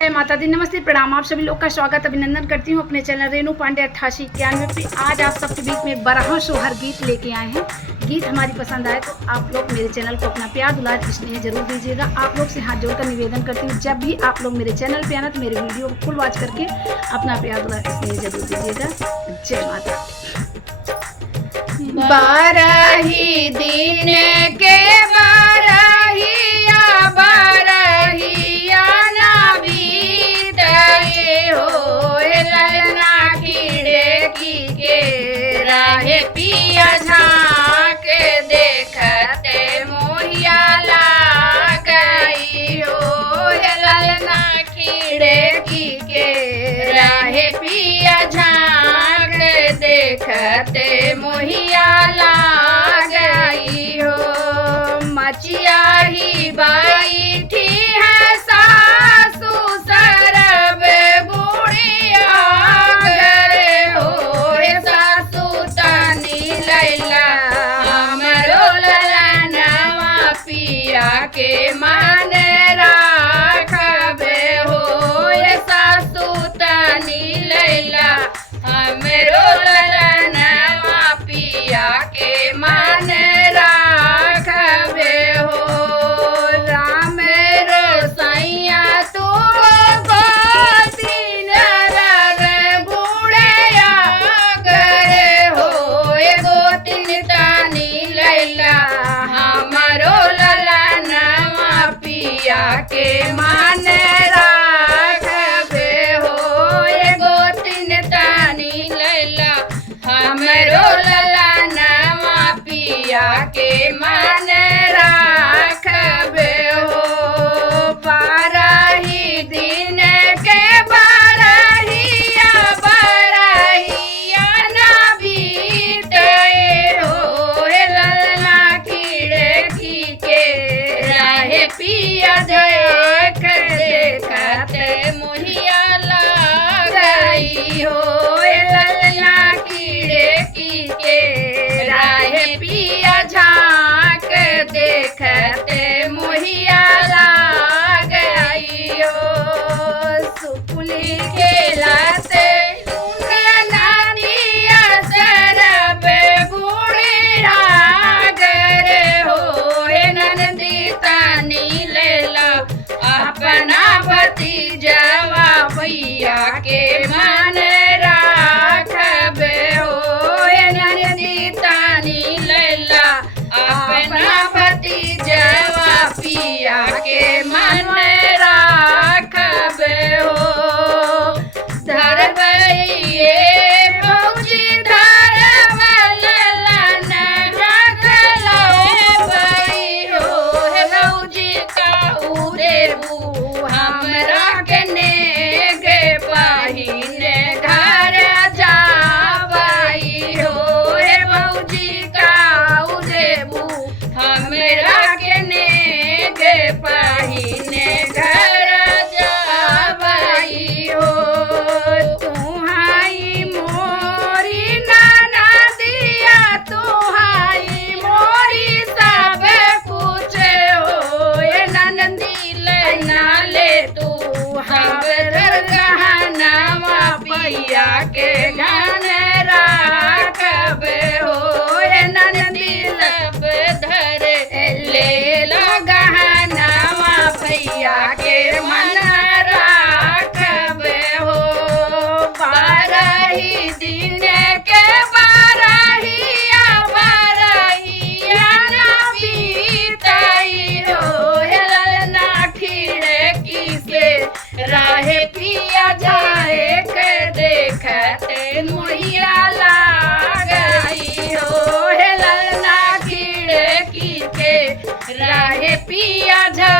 जय माता दी, नमस्ते, प्रणाम। आप सभी लोग का स्वागत अभिनंदन करती हूँ अपने चैनल रेणु पांडे 8891 पे। आज आप सबके बीच में बरहा सोहर गीत लेके आए हैं। गीत हमारी पसंद आए तो आप लोग मेरे चैनल को अपना प्यार दुलार स्नेह जरूर दीजिएगा। आप लोग से हाथ जोड़कर निवेदन करती हूँ, जब भी आप लोग मेरे चैनल पे आना तो मेरे वीडियो को फुल वॉच करके अपना प्यार दुलार स्नेह जरूर दीजिएगा। जय माता। 12 ही दिन के 12 हिया 12 हिया ना बीते हो ललना खिड़की के राहे पिया झाँक देखते मोहिया लागई हो ललना खिड़की के राहे पिया झाँक देखते मोहिया लागई हो। मचिया ही बैठी है सासु सरब बुढ़िया गरे हो सासु तनी लैला हमरो ललनवा पिया के मन राखबे हो सासु तनी लैला हमरो ललनवा पिया के मन राखबे हो। राम रोसैया तू गोतीन रग बुढ़िया गरे हो गोतीन तनी लैला हमरो ललनवा पिया के मन राखबे हो गोतीन तनी लैला हमरो ललनवा पिया के मन राखबे हो। 12 ही दिन के 12 हिया 12 हिया ना बीते हो ललना खिड़की के राहे पिया देख देखते मोहिया लागई हो ललना खिड़की के राहे पिया झाँक देखते मोहिया लागई हो। सुपुली खेलते नदिया सरब बुढ़िया गरे हो नंदी तनी लेला अपना भतीजवा भैया के मन राखबे हो नंदी तनी लेला अपना भतीजवा पिया के मन राखबे हो। धरबैये भौजी धरब ललन रखलबै हो भौजी का उरेबू हमरा के नेगे पहिने घर जावई हो भौजी का उरेबू हमरा के नेगे पहिने घर जावई हो। तुहाई मोरी नाना दिया तुहाई मोरी सब कुछ हो नंदी लेना ले तू हमर गहनवा भैया के घन राखबे हो नंदी लब धरे ले लो गहनवा भैया के मन राखबे हो। 12 ही दिन के 12 हिया 12 हिया ना बीतई हो ललना खिड़की से राहे पिया जाए के देखते मोहिया लागई हो ललना खिड़की के राहे पिया जा